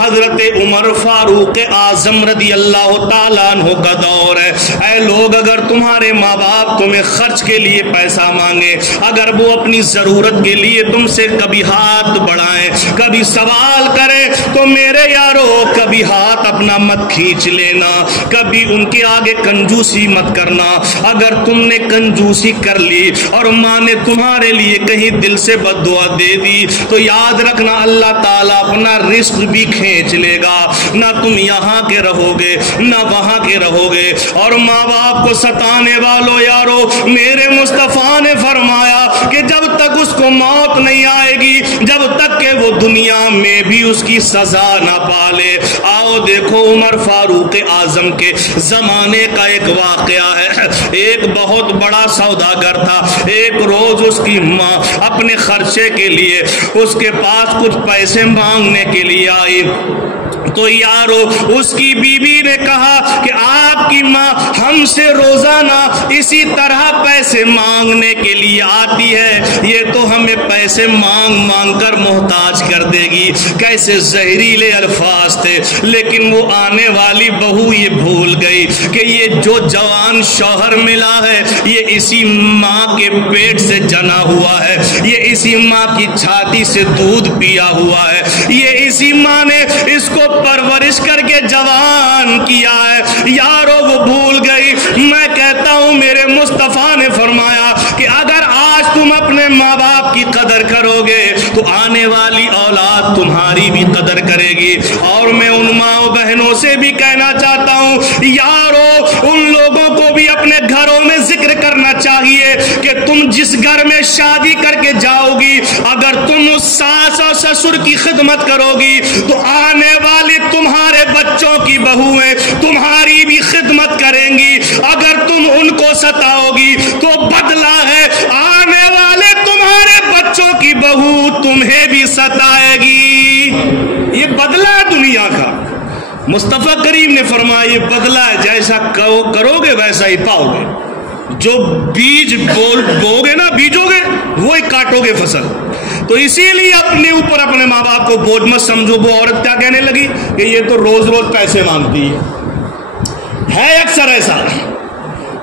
حضرت عمر فاروق اعظم رضی اللہ تعالیٰ عنہ کا دور ہے۔ اے لوگ، اگر تمہارے ماں باپ تمہیں خرچ کے لیے پیسہ مانگے، اگر وہ اپنی ضرورت کے لیے تم سے کبھی ہاتھ بڑھائیں، کبھی سوال کریں، تو میرے یارو کبھی ہاتھ اپنا مت کھینچ لینا، کبھی ان کے آگے کنجوسی مت کرنا۔ اگر تم نے کنجوسی کر لی اور ماں نے تمہارے لیے کہیں دل سے بد دعا دے دی تو یاد رکھنا اللہ تعالیٰ اپنا رزق بھی کھینچ لے گا، نہ تم یہاں کے رہو گے نہ وہاں کے رہو گے۔ اور ماں باپ کو ستانے والوں یارو، میرے مصطفیٰ نے فرمایا کہ جب تک اس کو موت نہیں آئے گی، جب تک کہ وہ دنیا میں بھی اس کی سزا نہ پالے۔ آؤ دیکھو عمر فاروق اعظم کے زمانے کا ایک واقعہ ہے۔ ایک بہت بڑا سوداگر تھا، ایک روز اس کی ماں اپنے خرچے کے لیے اس کے پاس کچھ پیسے مانگنے کے لیے آئی، تو یارو اس کی بیوی نے کہا کہ آپ کی ماں ہم سے روزانہ اسی طرح پیسے مانگنے کے لیے آتی ہے، یہ تو ہمیں پیسے مانگ مانگ کر محتاج کر دے گی۔ کیسے زہریلے الفاظ تھے، لیکن وہ آنے والی بہو یہ بھول گئی کہ یہ جو جوان شوہر ملا ہے یہ اسی ماں کے پیٹ سے جنا ہوا ہے، یہ اسی ماں کی چھاتی سے دودھ پیا ہوا ہے، یہ اسی ماں نے اس کو پرورش کر کے جوان کیا ہے۔ یارو وہ بھول گئی۔ میں کہتا ہوں میرے مصطفیٰ نے فرمایا کہ اگر آج تم اپنے ماں باپ کی قدر کرو گے تو آنے والی اولاد تمہاری بھی قدر کرے گی۔ اور میں ان ماں بہنوں سے بھی کہنا چاہتا ہوں یارو، ان لوگوں کو بھی اپنے گھروں میں ذکر کرنا چاہیے کہ تم جس گھر میں شادی کر کے جاؤ گی، اگر تم اس ساس اور سسر کی خدمت کرو گی تو آنے والی تمہارے بچوں کی بہویں تمہاری بھی خدمت کریں گی۔ اگر تم ان کو ستاؤ گی تو بدلہ ہے، آنے والے تمہارے بچوں کی بہو تمہیں بھی ستائے گی۔ یہ بدلہ ہے دنیا کا۔ مصطفیٰ کریم نے فرمایا یہ بدلہ ہے، جیسا کرو گے ویسا ہی پاؤ گے۔ جو بیج بو گے نا، بیجو گے وہی کاٹو گے فصل۔ تو اسی لیے اپنے اوپر اپنے ماں باپ کو بوجھ مت سمجھو۔ وہ عورت کیا کہنے لگی کہ یہ تو روز روز پیسے مانگتی ہے اکثر ایسا۔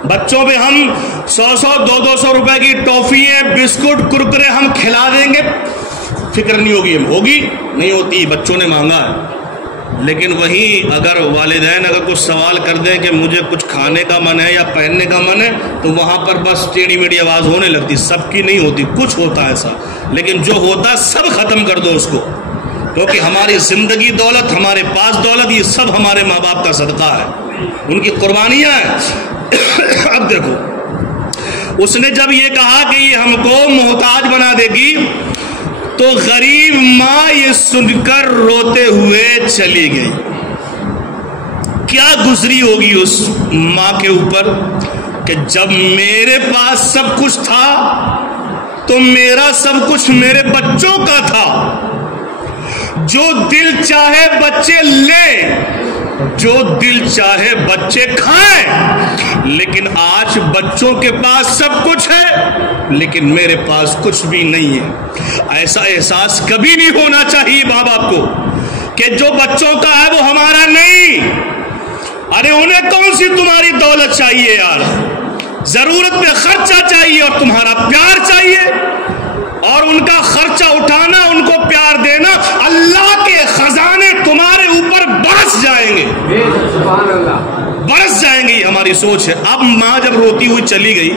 بچوں پہ ہم 100 200 روپے کی ٹافیاں، بسکٹ، کرکرے ہم کھلا دیں گے، فکر نہیں ہوگی، ہوگی نہیں ہوتی، بچوں نے مانگا ہے۔ لیکن وہیں اگر والدین اگر کچھ سوال کر دیں کہ مجھے کچھ کھانے کا من ہے یا پہننے کا من ہے تو وہاں پر بس ٹیڑھی میڑھی آواز ہونے لگتی۔ سب کی نہیں ہوتی، کچھ ہوتا ہے ایسا، لیکن جو ہوتا ہے سب ختم کر دو اس کو، کیونکہ ہماری زندگی دولت، ہمارے پاس دولت، یہ سب ہمارے ماں باپ کا صدقہ ہے، ان کی قربانیاں ہیں۔ اب دیکھو اس نے جب یہ کہا کہ یہ ہم کو محتاج بنا دے گی تو غریب ماں یہ سن کر روتے ہوئے چلی گئی۔ کیا گزری ہوگی اس ماں کے اوپر کہ جب میرے پاس سب کچھ تھا تو میرا سب کچھ میرے بچوں کا تھا، جو دل چاہے بچے لیں، جو دل چاہے بچے کھائیں، لیکن آج بچوں کے پاس سب کچھ ہے لیکن میرے پاس کچھ بھی نہیں ہے۔ ایسا احساس کبھی نہیں ہونا چاہیے ماں باپ کو کہ جو بچوں کا ہے وہ ہمارا نہیں۔ ارے انہیں کون سی تمہاری دولت چاہیے یار، ضرورت پہ خرچہ چاہیے اور تمہارا پیار چاہیے، اور ان کا خرچہ اٹھانا، ان کو پیار دینا، اللہ کے خزانے تمہارے اوپر برس جائیں گے، برس جائیں گے، یہ ہماری سوچ ہے۔ اب ماں جب روتی ہوئی چلی گئی،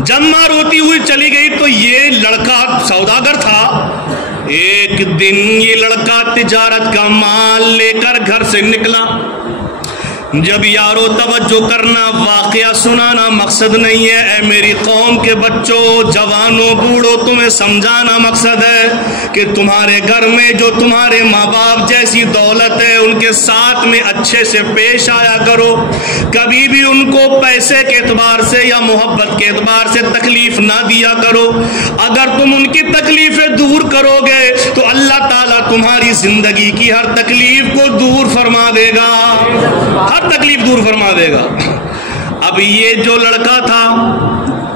جب ماں روتی ہوئی چلی گئی تو یہ لڑکا سوداگر تھا، ایک دن یہ لڑکا تجارت کا مال لے کر گھر سے نکلا۔ جب یارو توجہ کرنا، واقعہ سنانا مقصد نہیں ہے، اے میری قوم کے بچوں، جوانوں، بوڑھوں، تمہیں سمجھانا مقصد ہے کہ تمہارے گھر میں جو تمہارے ماں باپ جیسی دولت ہے ان کے ساتھ میں اچھے سے پیش آیا کرو، کبھی بھی ان کو پیسے کے اعتبار سے یا محبت کے اعتبار سے تکلیف نہ دیا کرو۔ اگر تم ان کی تکلیفیں دور کرو گے تو اللہ تعالیٰ تمہاری زندگی کی ہر تکلیف کو دور فرما دے گا، ہر تکلیف دور فرما دے گا۔ اب یہ جو لڑکا تھا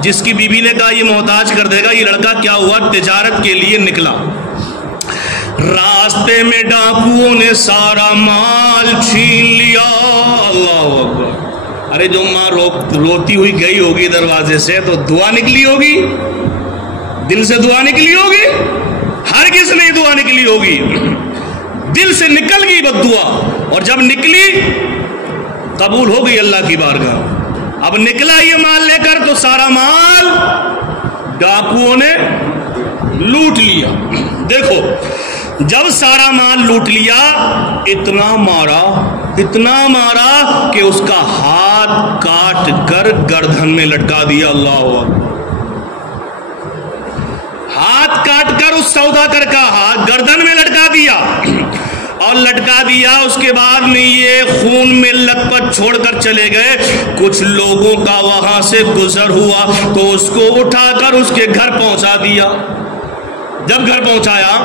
جس کی بیوی نے کہا یہ محتاج کر دے گا، یہ لڑکا کیا ہوا، تجارت کے لیے نکلا۔ راستے میں ڈاکوؤں نے سارا مال چھین لیا. اللہ اکبر. ارے جو ماں روتی ہوئی گئی ہوگی دروازے سے تو دعا نکلی ہوگی, دل سے دعا نکلی ہوگی؟ ہرگز نہیں دعا نکلی ہوگی, دل سے نکل گئی بد دعا, اور جب نکلی قبول ہو گئی اللہ کی بارگاہ. اب نکلا یہ مال لے کر تو سارا مال ڈاکوؤں نے لوٹ لیا. دیکھو جب سارا مال لوٹ لیا اتنا مارا کہ اس کا ہاتھ کاٹ کر گردن میں لٹکا دیا. اللہ اکبر. ہاتھ کاٹ کر اس سوداگر کا ہاتھ گردن میں لٹکا دیا, اور لٹکا دیا. اس کے بعد میں یہ خون میں لت پت چھوڑ کر چلے گئے. کچھ لوگوں کا وہاں سے گزر ہوا تو اس کو اٹھا کر اس کے گھر پہنچا دیا. جب گھر پہنچایا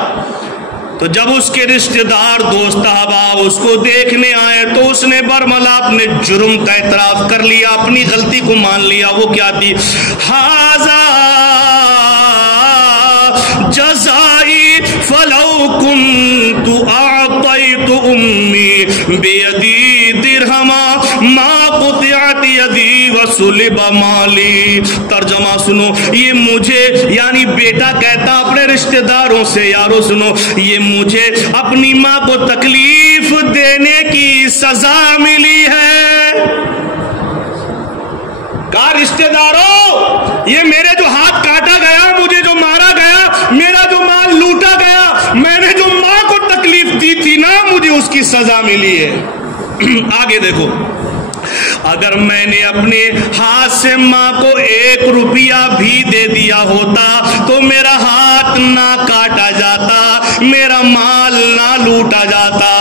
تو جب اس کے رشتہ دار دوست احباب اس کو دیکھنے آئے تو اس نے برملا اپنے جرم کا اعتراف کر لیا, اپنی غلطی کو مان لیا. وہ کیا تھی؟ ہاذا جزائی فلو کنت اعطیت امی بیدی درہما ما قطعت یدی وسلب مالی. ترجمہ سنو, یہ مجھے یعنی بیٹا کہتا اپنے رشتہ داروں سے, یارو سنو, یہ مجھے اپنی ماں کو تکلیف دینے کی سزا ملی ہے. کہا رشتہ داروں یہ میرے جو ہاتھ کاٹا گیا, مجھے جو مارا گیا, میرا جو مال لوٹا گیا, میں نے جو ماں کو تکلیف دی تھی نا, مجھے اس کی سزا ملی ہے. آگے دیکھو, اگر میں نے اپنے ہاتھ سے ماں کو 1 روپیہ بھی دے دیا ہوتا تو میرا ہاتھ نہ کاٹا جاتا, میرا مال نہ لوٹا جاتا.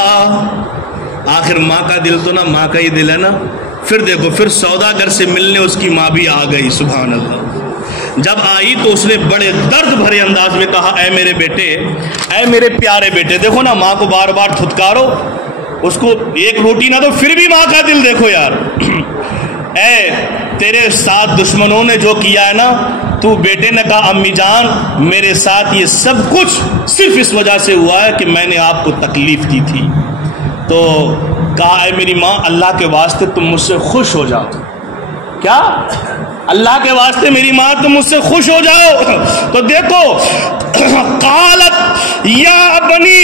آخر ماں کا دل تو نا ماں کا ہی دل ہے نا. پھر دیکھو, پھر سوداگر سے ملنے اس کی ماں بھی آ گئی. سبحان اللہ. جب آئی تو اس نے بڑے درد بھرے انداز میں کہا, اے میرے بیٹے, اے میرے پیارے بیٹے. دیکھو نا ماں کو بار بار دھتکارو, اس کو 1 روٹی نہ دو, پھر بھی ماں کا دل دیکھو یار. اے تیرے ساتھ دشمنوں نے جو کیا ہے نا, تو بیٹے نے کہا امی جان میرے ساتھ یہ سب کچھ صرف اس وجہ سے ہوا ہے کہ میں نے آپ کو تکلیف دی تھی. تو کہا اے میری ماں اللہ کے واسطے تم مجھ سے خوش ہو جاؤ. کیا اللہ کے واسطے میری ماں تم مجھ سے خوش ہو جاؤ. تو دیکھو قالت یا بنی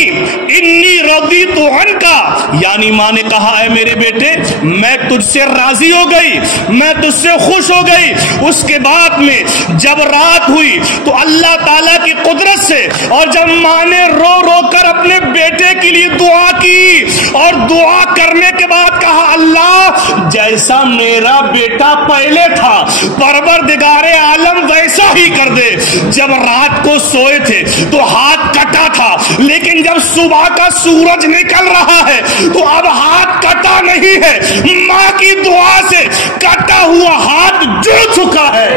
انی رضیت عنکا, یعنی ماں نے کہا اے میرے بیٹے میں تجھ سے راضی ہو گئی, میں تجھ سے خوش ہو گئی. اس کے بعد میں جب رات ہوئی تو اللہ تعالیٰ کی قدرت سے, اور جب ماں نے رو رو کر اپنے بیٹے کے لیے دعا کی, اور دعا کرنے کے بعد کہا اللہ جیسا میرا بیٹا پہلے تھا پروردگار عالم ویسا ہی کر دے. جب رات کو سوئے تھے تو ہاتھ کٹا تھا, لیکن جب صبح کا سورج نکل رہا ہے تو اب ہاتھ کٹا نہیں ہے, ماں کی دعا سے کٹا ہوا ہاتھ جڑ چکا ہے.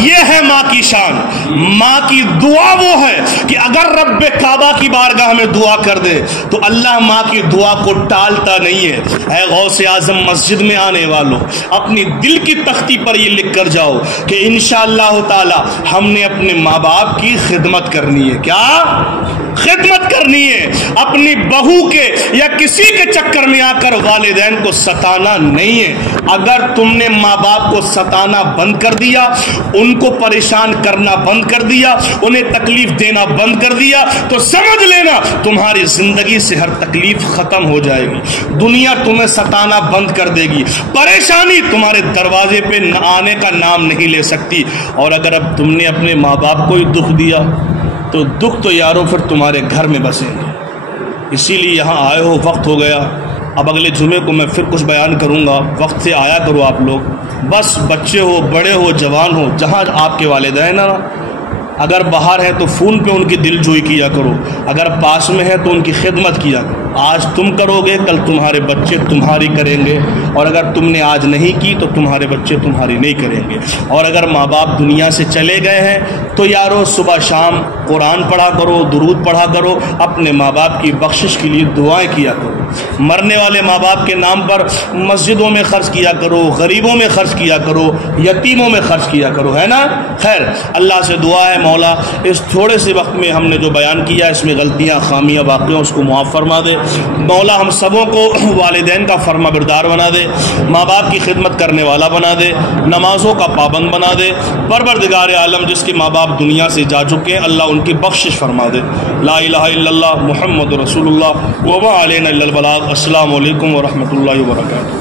یہ ہے ماں کی شان. ماں کی دعا وہ ہے کہ اگر رب کعبہ کی بارگاہ میں دعا کر دے تو اللہ ماں کی دعا کو ٹالتا نہیں ہے. اے غوث اعظم مسجد میں آنے والوں, اپنی دل کی تختی پر یہ لکھ کر جاؤ کہ انشاءاللہ تعالی ہم نے اپنے ماں باپ کی خدمت کرنی ہے. کیا خدمت کرنی ہے؟ اپنی بہو کے یا کسی کے چکر میں آ کر والدین کو ستانا نہیں ہے. اگر تم نے ماں باپ کو ستانا بند کر دیا, ان کو پریشان کرنا بند کر دیا, انہیں تکلیف دینا بند کر دیا, تو سمجھ لینا تمہاری زندگی سے ہر تکلیف ختم ہو جائے گی. دنیا تمہیں ستانا بند کر دے گی, پریشانی تمہارے دروازے پہ آنے کا نام نہیں لے سکتی. اور اگر اب تم نے اپنے ماں باپ کو ہی دکھ دیا تو دکھ تو یارو پھر تمہارے گھر میں بسیں گے. اسی لیے یہاں آئے ہو, وقت ہو گیا. اب اگلے جمعے کو میں پھر کچھ بیان کروں گا, وقت سے آیا کرو آپ لوگ. بس بچے ہو, بڑے ہو, جوان ہو, جہاں آپ کے والدین نا, اگر باہر ہے تو فون پہ ان کی دل جوئی کیا کرو, اگر پاس میں ہے تو ان کی خدمت کیا کرو. آج تم کرو گے کل تمہارے بچے تمہاری کریں گے, اور اگر تم نے آج نہیں کی تو تمہارے بچے تمہاری نہیں کریں گے. اور اگر ماں باپ دنیا سے چلے گئے ہیں تو یارو صبح شام قرآن پڑھا کرو, درود پڑھا کرو, اپنے ماں باپ کی بخشش کے لیے دعائیں کیا کرو. مرنے والے ماں باپ کے نام پر مسجدوں میں خرچ کیا کرو، غریبوں میں خرچ کیا کرو، یتیموں میں خرچ کیا کرو، ہے نا؟ خیر، اللہ سے دعا ہے مولا اس تھوڑے سے وقت میں ہم نے جو بیان کیا اس میں غلطیاں خامیاں باقی اس کو معاف فرما دے۔ مولا ہم سبوں کو والدین کا فرما بردار بنا دے، ماں باپ کی خدمت کرنے والا بنا دے، نمازوں کا پابند بنا دے۔ پروردگار عالم جس کے ماں باپ دنیا سے جا چکے ہیں اللہ ان کی بخشش فرما دے۔ لا الہ الا اللہ محمد رسول اللہ وما علینا الا البلاغ۔ السلام علیکم ورحمۃ اللہ وبرکاتہ۔